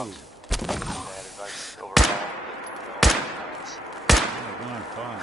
out. Bad advice overall. You're going fine.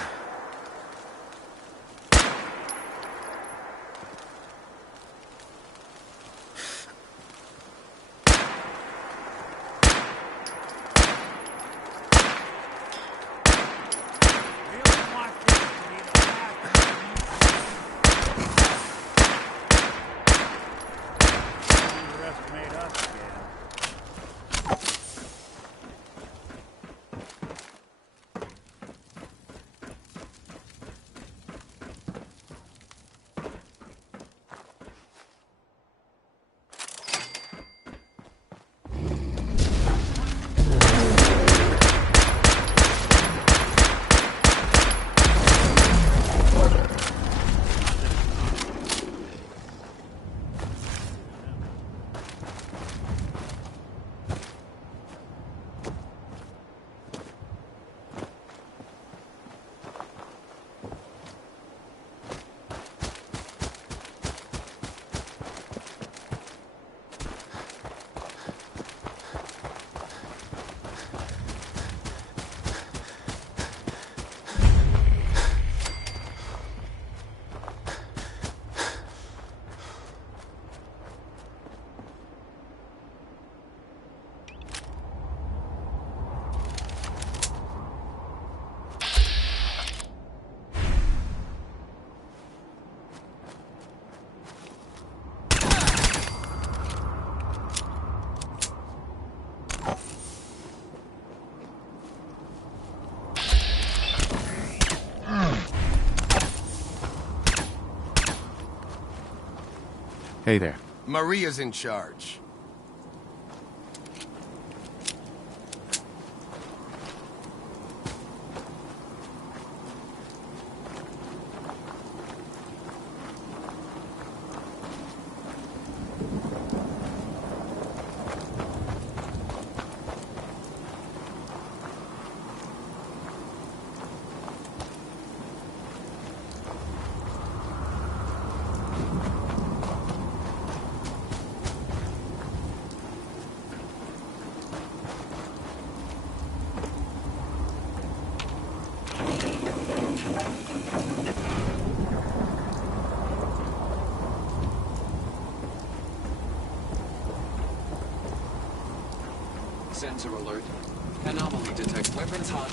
Hey there. Maria's in charge. Sensor alert. Anomaly detect. Weapons hot.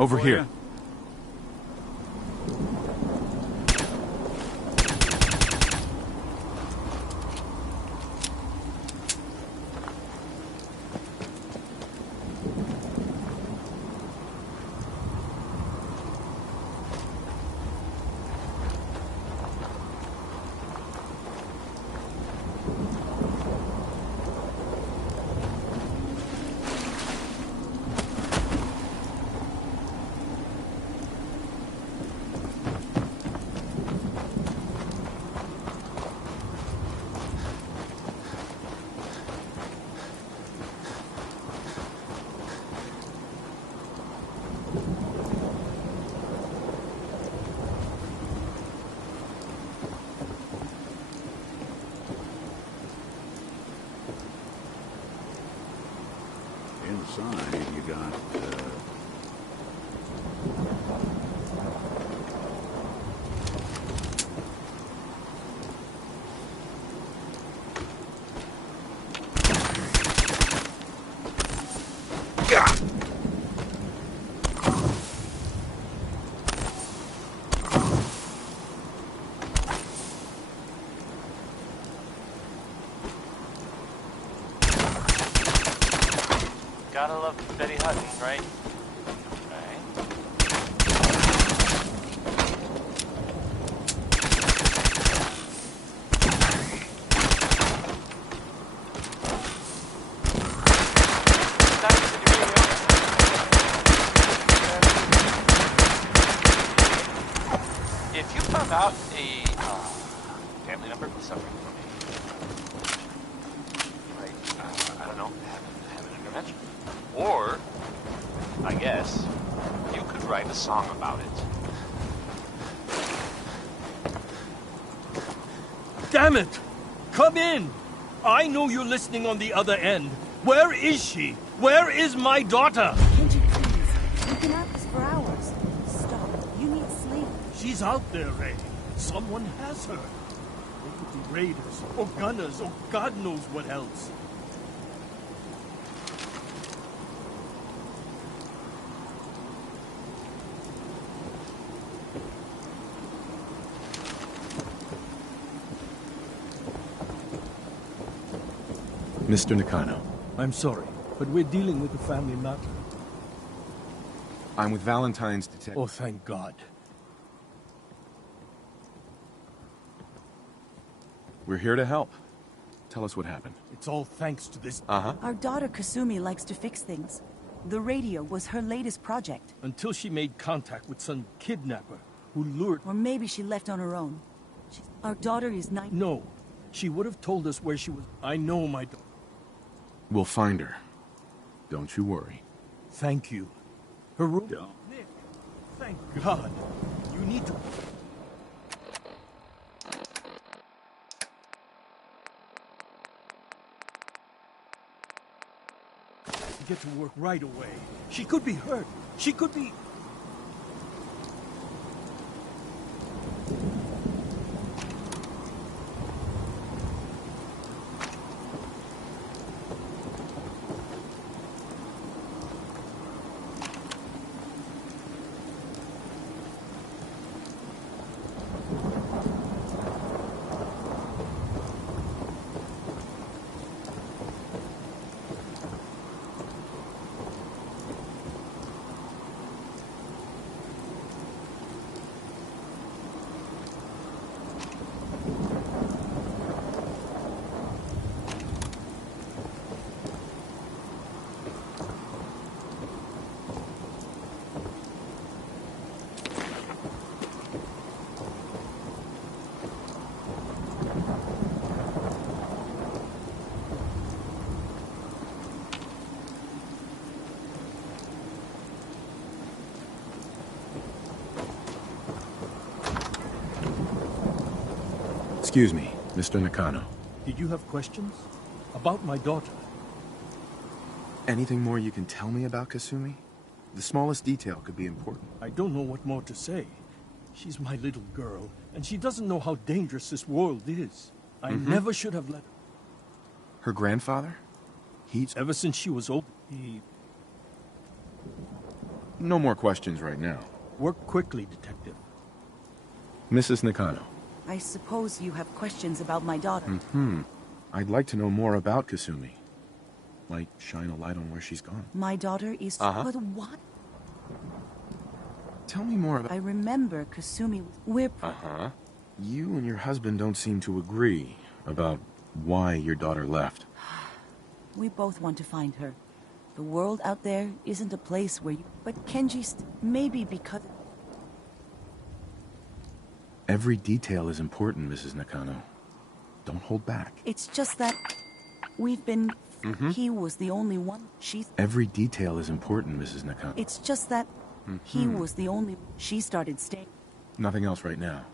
Over for here. ya? Inside, you got, Gotta love Betty Hutton, right? If you found out a family member was suffering from I don't know, have an intervention. Or, I guess, you could write a song about it. Damn it! Come in! I know you're listening on the other end. Where is she? Where is my daughter? Can't you please? We can have this for hours. Stop. You need sleep. She's out there, Ray. Someone has her. They could be raiders, or gunners, or God knows what else. Mr. Nakano. I'm sorry, but we're dealing with a family matter. I'm with Valentine's detective. Oh, thank God. We're here to help. Tell us what happened. It's all thanks to this. Uh-huh. Our daughter Kasumi likes to fix things. The radio was her latest project. Until she made contact with some kidnapper who lured... Or maybe she left on her own. Our daughter is 9... No. She would have told us where she was. I know my daughter. We'll find her. Don't you worry. Thank you. Her room... Don't. Nick, thank God. You need to... Get to work right away. She could be hurt. She could be... Excuse me, Mr. Nakano. Did you have questions? About my daughter? Anything more you can tell me about Kasumi? The smallest detail could be important. I don't know what more to say. She's my little girl, and she doesn't know how dangerous this world is. I never should have let her. Her grandfather? He's... Ever since she was old, he... No more questions right now. Work quickly, Detective. Mrs. Nakano. I suppose you have questions about my daughter. I'd like to know more about Kasumi. Might shine a light on where she's gone. My daughter is... But what? Tell me more about... I remember Kasumi... We're... You and your husband don't seem to agree about why your daughter left. We both want to find her. The world out there isn't a place where you... But Kenji... Maybe because... Every detail is important, Mrs. Nakano. Don't hold back. It's just that... We've been... He was the only one. Every detail is important, Mrs. Nakano. It's just that... He was the only... She started staying. Nothing else right now.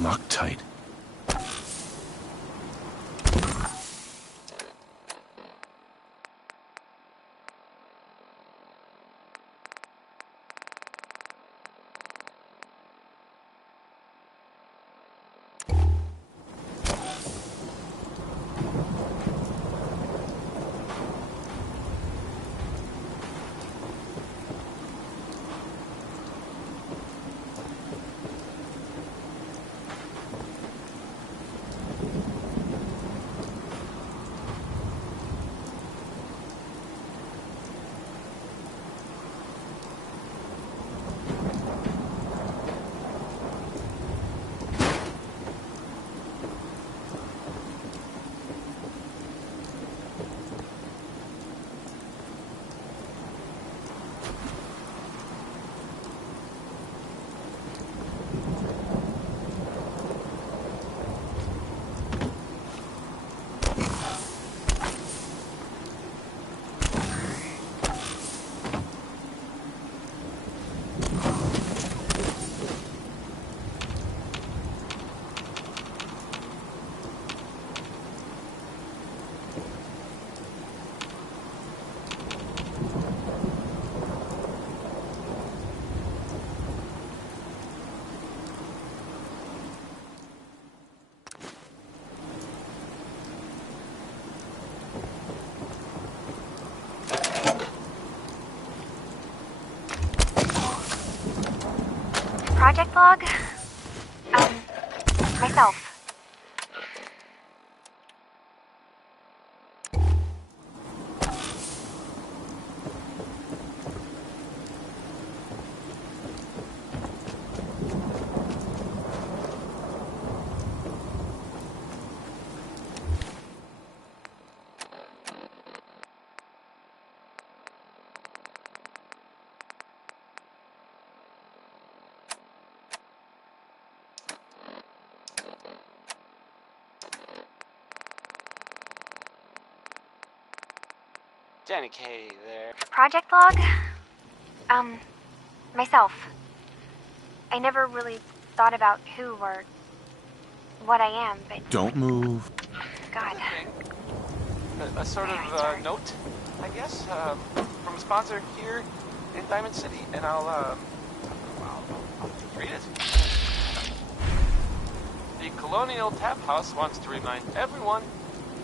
Loctite. Project log? Myself. Danny K there. Project log? Myself. I never really thought about who or what I am, but Don't move. God. A sort of note, I guess, from a sponsor here in Diamond City, and I'll read it. The Colonial Tap House wants to remind everyone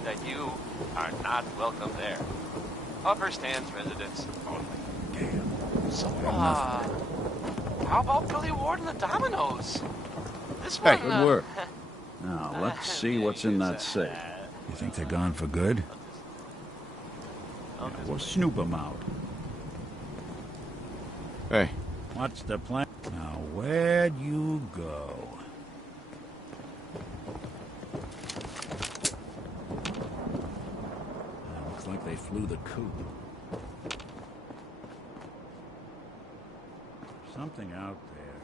that you are not welcome there. Upper Stands residents only. Damn. So, how about Billy Ward and the Dominoes? This Hey, one, good work. Now, let's see what's in that safe. You think they're gone for good? Yeah, we'll snoop them out. Hey, What's the plan? Now, where'd you go? Looks like they flew the coop. Something out there.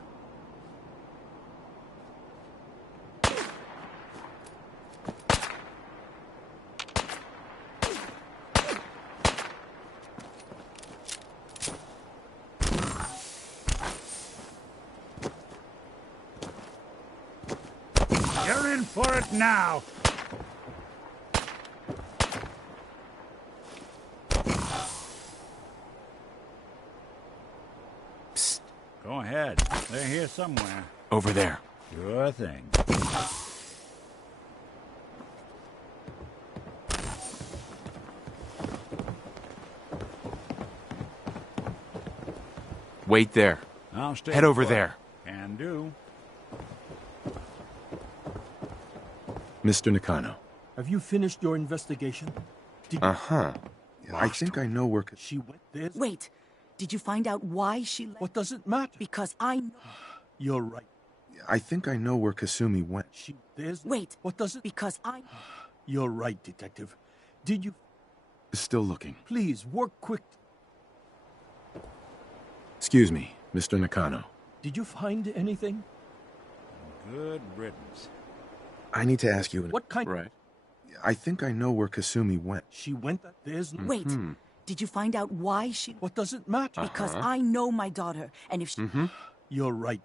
You're in for it now. psst, Go ahead. They're here somewhere. over there. Sure thing. Wait there. I'll stay Head over put. there. Can do. Mr. Nakano. Have you finished your investigation? Did Uh-huh. I think I know where... she went there? Wait, did you find out why she left? What does it matter? Because I know. You're right. I think I know where Kasumi went. She there's Wait, What does it? because I. You're right, detective. Did you Still looking. please work quick? Excuse me, Mr. Nakano. Did you find anything? Good riddance. I need to ask you... What kind? Right. I think I know where Kasumi went. She went. There's Wait, did you find out why she. What does it matter? Because I know my daughter, and if she. You're right.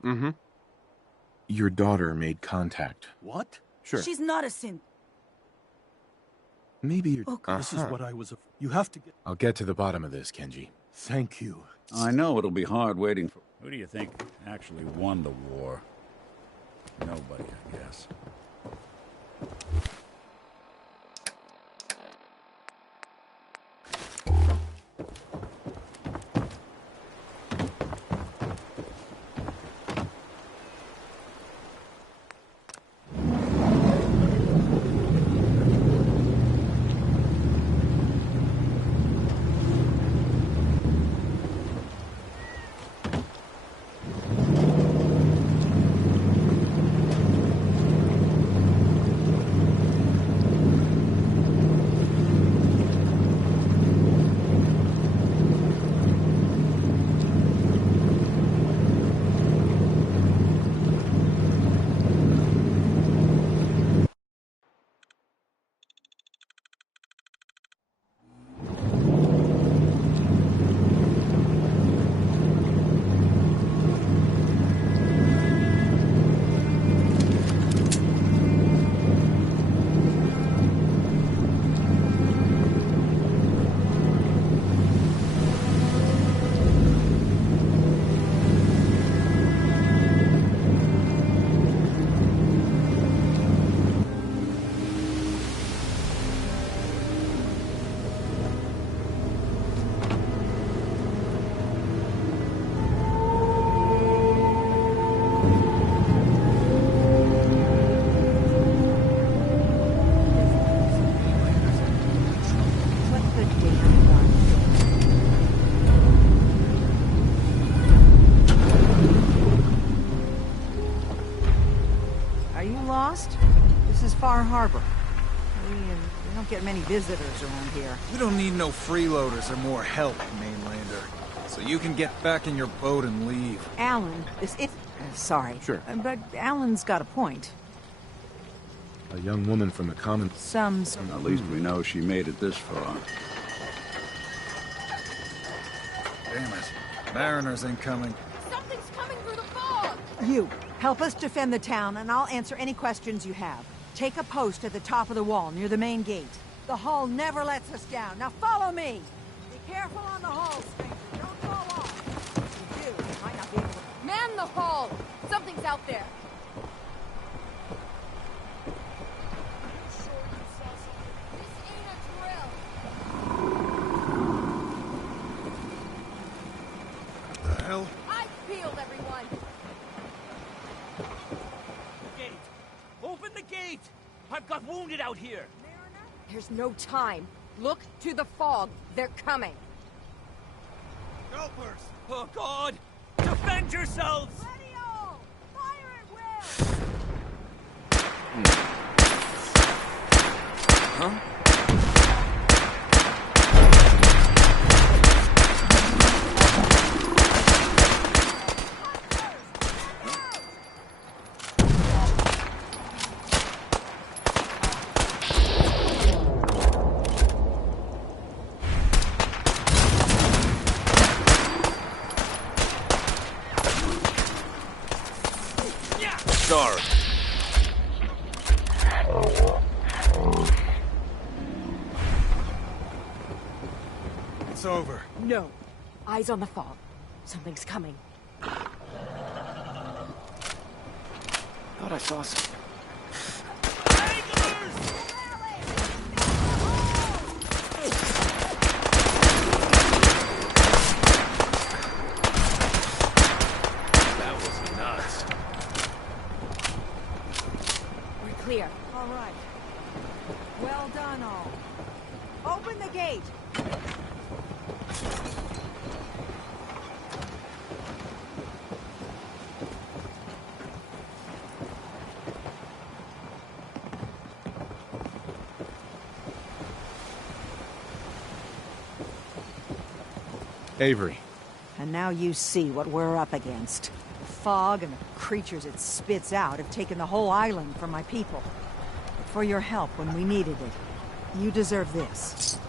Your daughter made contact. What? Sure. She's not a sin. Maybe you're... Oh, This is what I was. You have to get. I'll get to the bottom of this, Kenji. Thank you. I know it'll be hard waiting for... Who do you think actually won the war? Nobody, I guess. What the damn darn thing. Are you lost? This is Far Harbor. We don't get many visitors around here. We don't need no freeloaders or more help, mainlander. So you can get back in your boat and leave. Alan, this is... sorry. Sure. But Alan's got a point. A young woman from the common... Some... At least we know she made it this far. Damn it. Mariners incoming. Something's coming through the fog! You, help us defend the town, and I'll answer any questions you have. Take a post at the top of the wall, near the main gate. The Hall never lets us down. Now follow me! Be careful on the Hall, stranger. Don't fall off. If you do, you might not be able to... Man the hall! Something's out there! This ain't a drill! The hell? I've peeled everyone! Gate! Open the gate! I've got wounded out here! There's no time. Look to the fog. They're coming. Helpers! Oh, God! Defend yourselves! Ready all! Fire at will! Sorry. It's over. No. Eyes on the fog. Something's coming. Thought I saw some. That was nuts. We're clear. All right. Well done, all. Open the gate! Avery. And now you see what we're up against. Fog and the creatures it spits out have taken the whole island from my people. For your help when we needed it. You deserve this.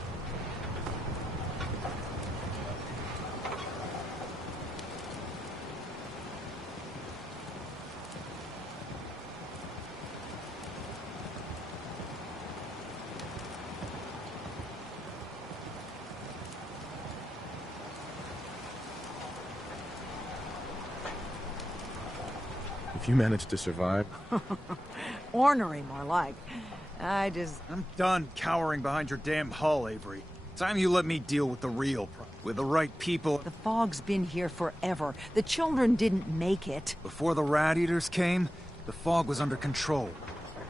If you manage to survive... Ornery, more like. I'm done cowering behind your damn hull, Avery. Time you let me deal with the real problem. With the right people. The fog's been here forever. The children didn't make it. Before the rat eaters came, the fog was under control.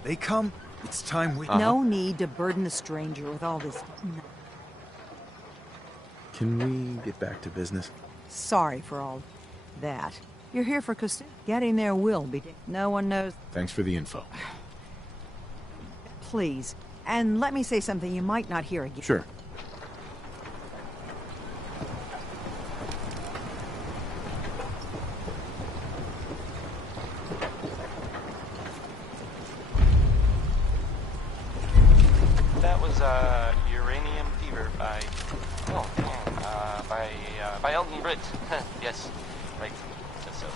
They come, it's time we... No need to burden the stranger with all this... Can we get back to business? Sorry for all that. You're here for getting there will be... No one knows... Thanks for the info. Please. And let me say something you might not hear again. Sure. That was Uranium Fever by by Elton Britt. Yes, right. So.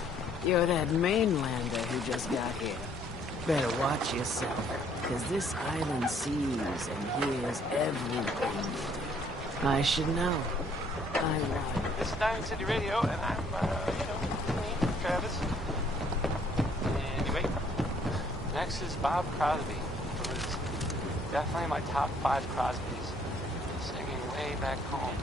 You're that mainlander who just got here. Better watch yourself, because this island sees and hears everything. I should know. I lied. This is Diamond City Radio, and I'm, me, Travis. Anyway, next is Bob Crosby, who is definitely my top 5 Crosbys, singing way back home.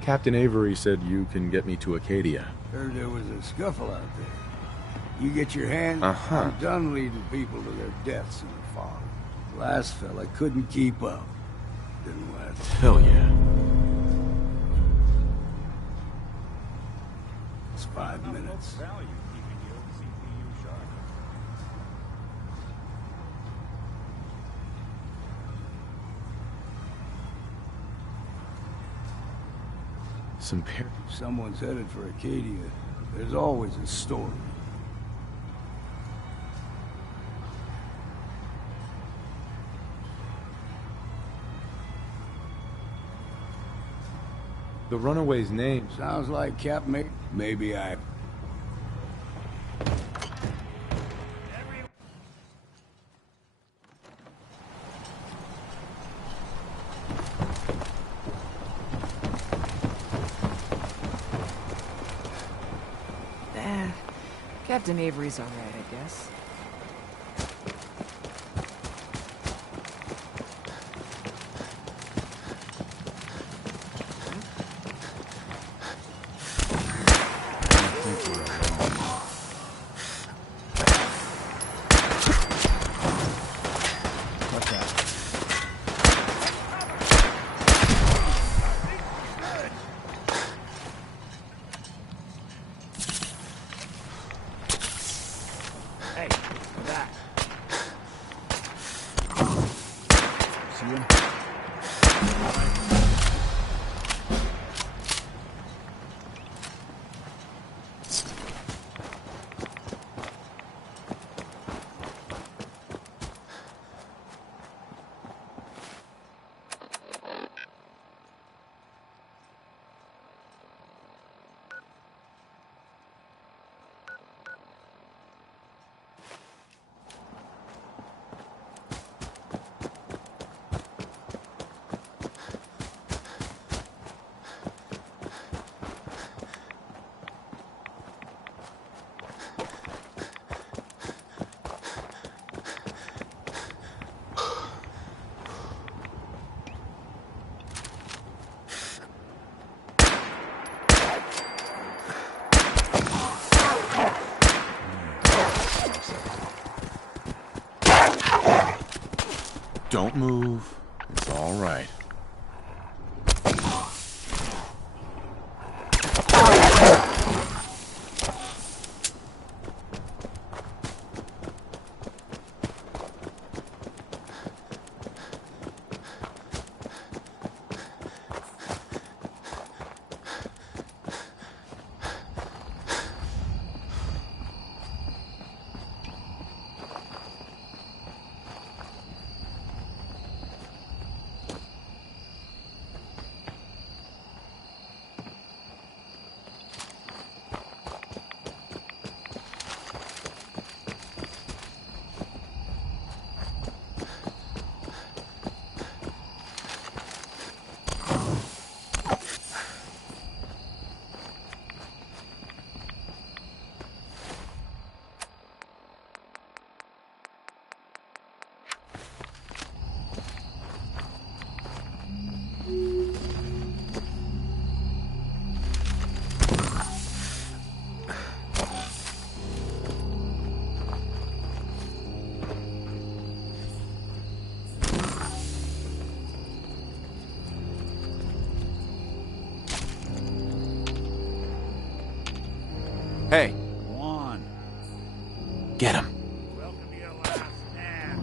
Captain Avery said you can get me to Acadia. Heard there was a scuffle out there. You get your hand, I'm done leading people to their deaths in the fog. Last fella couldn't keep up. Didn't last. Hell yeah. It's 5 minutes. If someone's headed for Acadia, there's always a story. The runaway's name sounds like Cap May. Maybe I... Captain Avery's all right, I guess. Don't move. It's all right. Hey. Go on. Get him. Welcome to your last stand.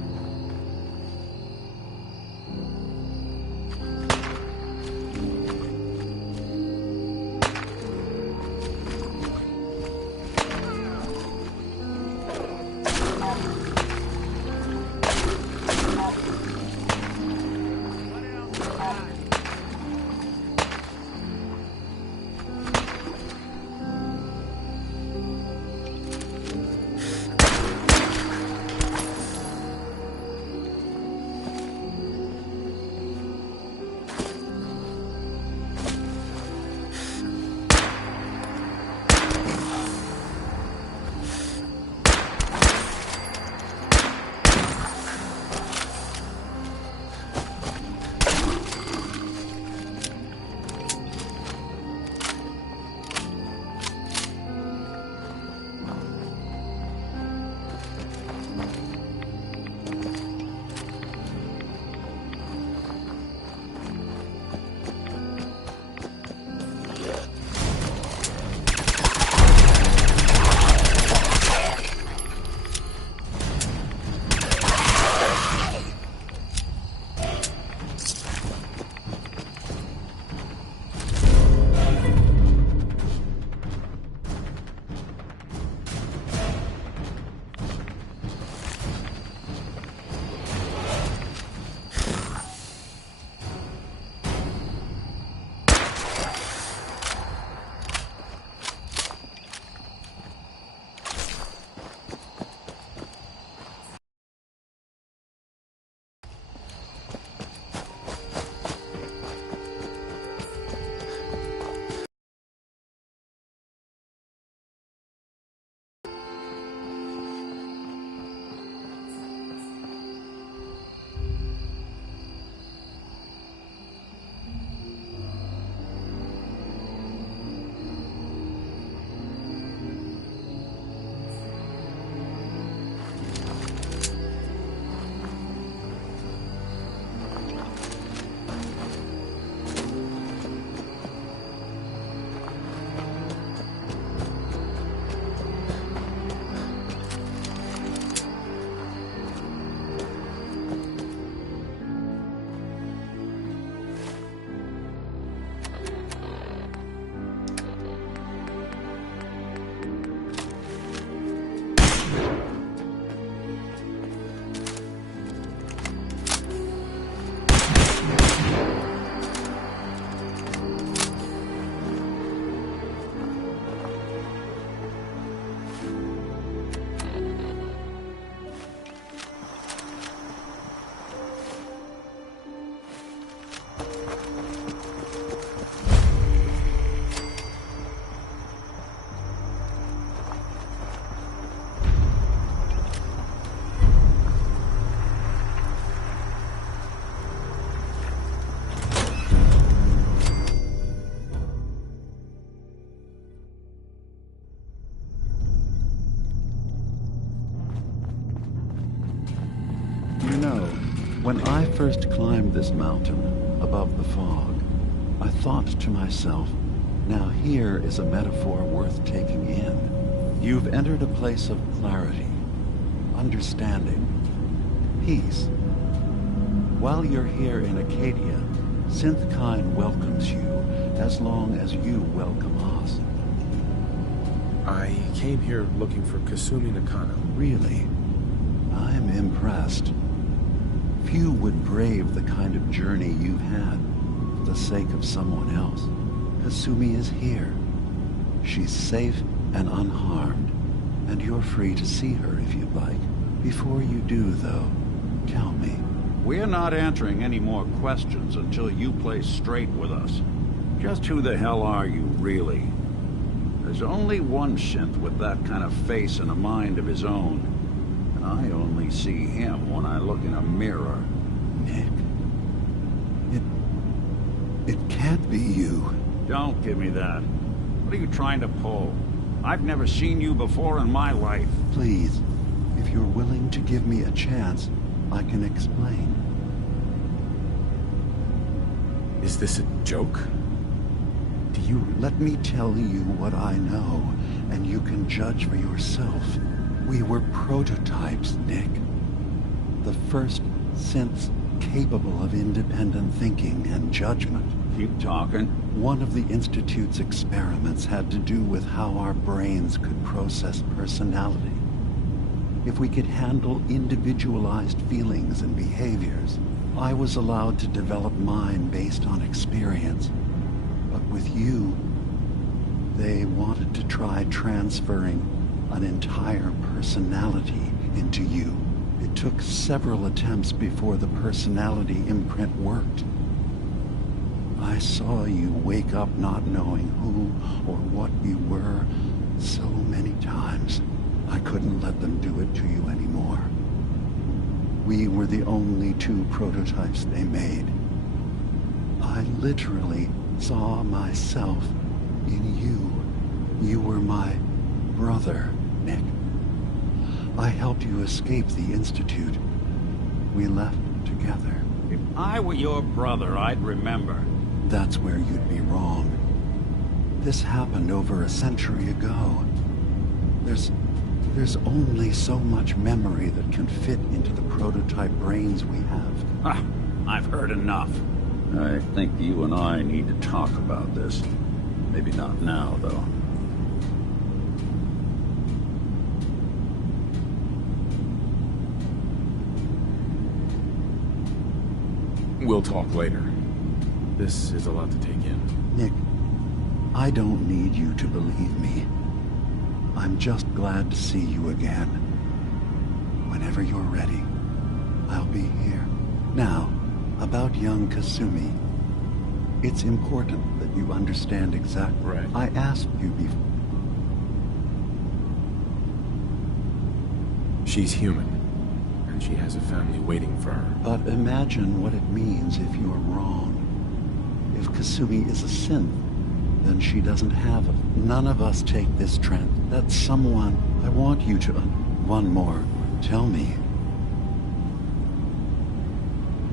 When I first climbed this mountain above the fog, I thought to myself, now here is a metaphor worth taking in. You've entered a place of clarity, understanding, peace. While you're here in Acadia, Synthkind welcomes you as long as you welcome us. I came here looking for Kasumi Nakano. Really? I'm impressed. Few would brave the kind of journey you've had for the sake of someone else. Kasumi is here. She's safe and unharmed, and you're free to see her if you'd like. Before you do, though, tell me. We're not answering any more questions until you play straight with us. Just who the hell are you, really? There's only one synth with that kind of face and a mind of his own. And I only see him when I look in a mirror. Nick. It can't be you. Don't give me that. What are you trying to pull? I've never seen you before in my life. Please, if you're willing to give me a chance, I can explain. Is this a joke? Do you... Let me tell you what I know, and you can judge for yourself. We were prototypes, Nick. The first synths capable of independent thinking and judgment. Keep talking. One of the Institute's experiments had to do with how our brains could process personality. If we could handle individualized feelings and behaviors, I was allowed to develop mine based on experience. But with you, they wanted to try transferring an entire personality into you. It took several attempts before the personality imprint worked. I saw you wake up not knowing who or what you were so many times. I couldn't let them do it to you anymore. We were the only two prototypes they made. I literally saw myself in you. You were my brother, Nick. I helped you escape the Institute. We left together. If I were your brother, I'd remember. That's where you'd be wrong. This happened over a century ago. There's only so much memory that can fit into the prototype brains we have. Ah, I've heard enough. I think you and I need to talk about this. Maybe not now, though. We'll talk later. This is a lot to take in. Nick, I don't need you to believe me. I'm just glad to see you again. Whenever you're ready, I'll be here. Now, about young Kasumi. It's important that you understand exactly. Right. I asked you before. She's human, and she has a family waiting for her. But imagine what it means if you're wrong. If Kasumi is a synth, then she doesn't have a... None of us take this trend. That someone... I want you to... One more. Tell me.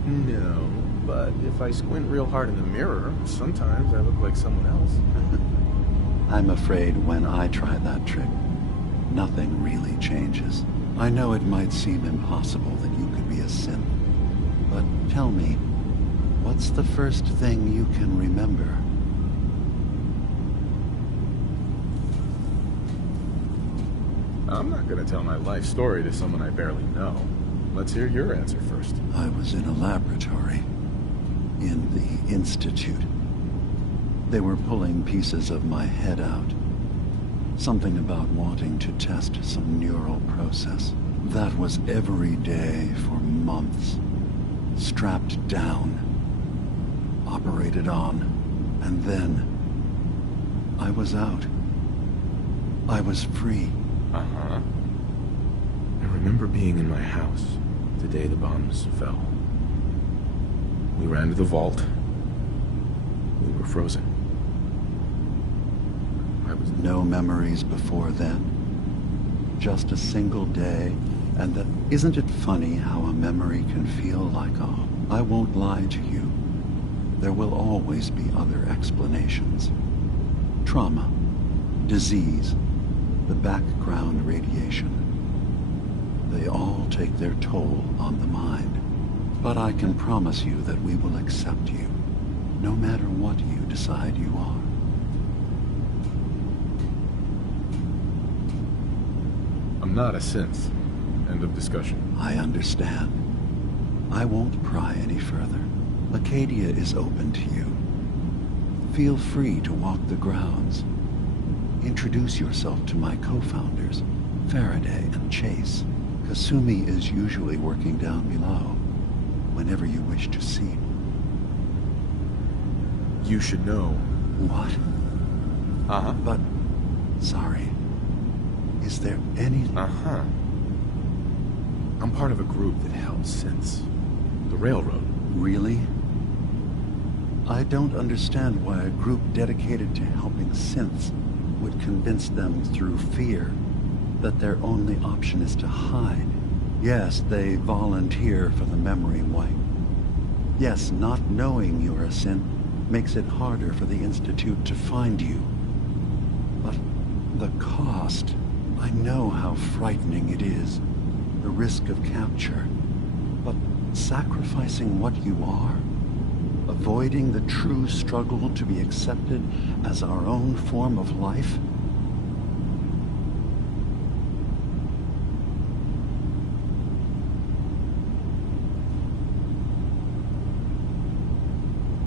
No, but if I squint real hard in the mirror, sometimes I look like someone else. I'm afraid when I try that trick, nothing really changes. I know it might seem impossible that you could be a synth, but tell me, what's the first thing you can remember? I'm not gonna tell my life story to someone I barely know. Let's hear your answer first. I was in a laboratory. In the Institute. They were pulling pieces of my head out. Something about wanting to test some neural process. That was every day for months. Strapped down. Operated on. And then... I was out. I was free. Uh-huh. I remember being in my house the day the bombs fell. We ran to the vault. We were frozen. No memories before then. Just a single day And that isn't it funny how a memory can feel like, oh, I won't lie to you. There will always be other explanations. Trauma, disease, the background radiation. They all take their toll on the mind. But I can promise you that we will accept you, no matter what you decide you are. I'm not a synth. End of discussion. I understand. I won't pry any further. Acadia is open to you. Feel free to walk the grounds. Introduce yourself to my co-founders, Faraday and Chase. Kasumi is usually working down below, whenever you wish to see. You should know. What? Uh-huh. But, sorry. Is there any... Uh-huh. I'm part of a group that helps synths. The Railroad. Really? I don't understand why a group dedicated to helping synths would convince them through fear that their only option is to hide. Yes, they volunteer for the memory wipe. Yes, not knowing you're a synth makes it harder for the Institute to find you. But the cost, I know how frightening it is. The risk of capture. But sacrificing what you are, avoiding the true struggle to be accepted as our own form of life?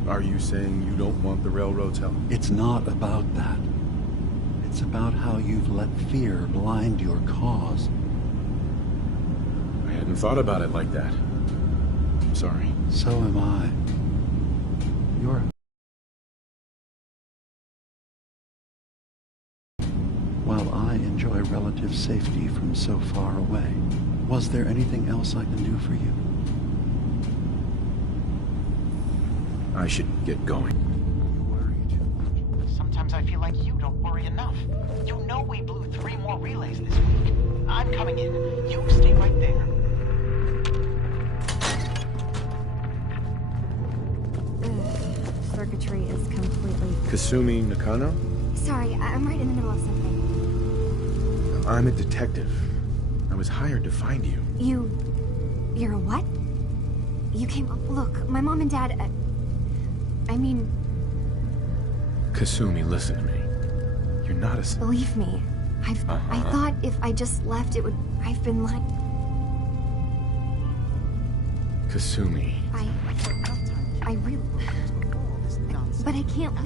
Are you saying you don't want the Railroad's help? It's not about that. It's about how you've let fear blind your cause. I hadn't thought about it like that. I'm sorry. So am I. You're... While I enjoy relative safety from so far away, was there anything else I can do for you? I should get going. Sometimes I feel like you don't worry enough. You know we blew 3 more relays this week. I'm coming in. You stay right there. Circuitry is completely... Kasumi Nakano? Sorry, I'm right in the middle of something. I'm a detective. I was hired to find you. You're a what? You came... Look, my mom and dad... I mean... Kasumi, listen to me. You're not a... Believe me. I thought if I just left, it would... I've been like... Kasumi. I really... But I can't...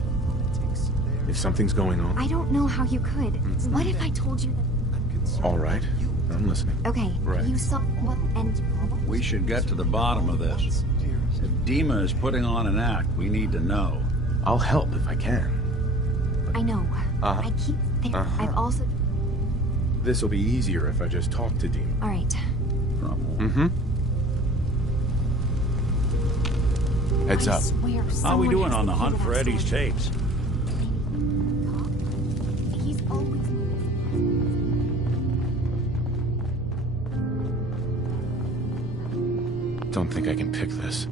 If something's going on... I don't know how you could. What if I told you that... All right. I'm listening. Okay, right. You saw... What, and... We should get to the bottom of this. If Dima is putting on an act, we need to know. I'll help if I can. I know. I keep there. I've also... This'll be easier if I just talk to Dima. All right. Mm-hmm. Heads up. How are we doing on the hunt for Eddie's tapes? He's always... Don't think I can pick this.